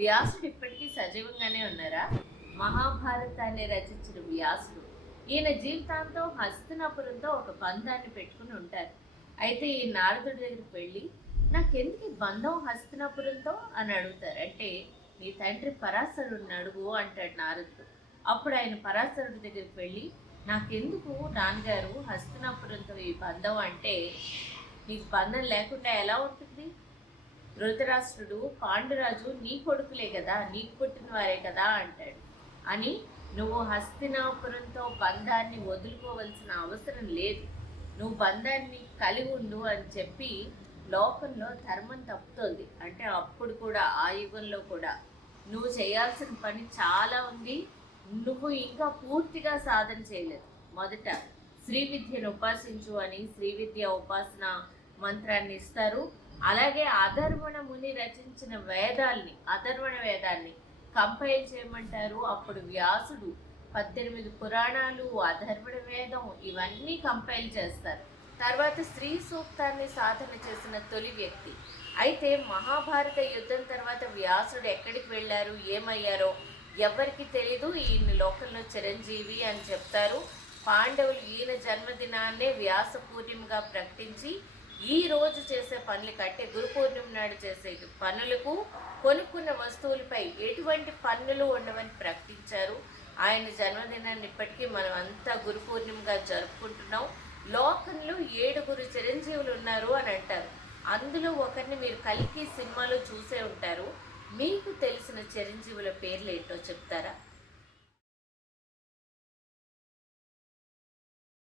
వ్యాసుడు ఇప్పటికీ సజీవంగానే ఉన్నారా? మహాభారతాన్ని రచించిన వ్యాసుడు ఈయన జీవితాంతం హస్తినాపురంతో ఒక బంధాన్ని పెట్టుకుని ఉంటారు. అయితే ఈ నారదుడి దగ్గరికి వెళ్ళి నాకెందుకు ఈ బంధం హస్తినాపురంతో అని అడుగుతారు. అంటే నీ తండ్రి పరాశరుడిని అడుగు అంటాడు నారదుడు. అప్పుడు ఆయన పరాశరుడి దగ్గరికి వెళ్ళి నాకెందుకు నాన్నగారు హస్తినాపురంతో ఈ బంధం అంటే నీకు బంధం లేకుండా ఎలా ఉంటుంది? ధృతరాష్ట్రుడు పాండురాజు నీ కొడుకులే కదా, నీకు పుట్టిన వారే కదా అంటాడు. అని నువ్వు హస్తినాపురంతో బంధాన్ని వదులుకోవలసిన అవసరం లేదు, నువ్వు బంధాన్ని కలిగి ఉండు అని చెప్పి లోకంలో ధర్మం తప్పుతోంది. అంటే అప్పుడు కూడా ఆ యుగంలో కూడా నువ్వు చేయాల్సిన పని చాలా ఉంది, నువ్వు ఇంకా పూర్తిగా సాధన చేయలేదు. మొదట శ్రీ విద్యను ఉపాసించు అని శ్రీ విద్య ఉపాసన మంత్రాన్ని ఇస్తారు. అలాగే అధర్వణ ముని రచించిన అధర్వణ వేదాన్ని కంపైల్ చేయమంటారు. అప్పుడు వ్యాసుడు 18 పురాణాలు, అధర్వణ వేదం ఇవన్నీ కంపైల్ చేస్తారు. తర్వాత స్త్రీ సూక్తాన్ని సాధన చేసిన తొలి వ్యక్తి. అయితే మహాభారత యుద్ధం తర్వాత వ్యాసుడు ఎక్కడికి వెళ్ళారు, ఏమయ్యారో ఎవరికి తెలీదు. ఈయన లోకంలో చిరంజీవి అని చెప్తారు. పాండవులు ఈయన జన్మదినాన్నే వ్యాస పూర్ణిమగా ప్రకటించి ఈ రోజు చేసే పనుల కంటే గురు పూర్ణిమ నాడు చేసే పనులకు కొనుక్కున్న వస్తువులపై ఎటువంటి పన్నులు ఉండవని ప్రకటించారు. ఆయన జన్మదినాన్ని ఇప్పటికీ మనం అంతా గురు పూర్ణిమగా జరుపుకుంటున్నాం. లోకంలో 7 చిరంజీవులు ఉన్నారు అని అంటారు. అందులో ఒకరిని మీరు కల్కి సినిమాలో చూసే ఉంటారు. మీకు తెలిసిన చిరంజీవుల పేర్లు ఏంటో చెప్తారా?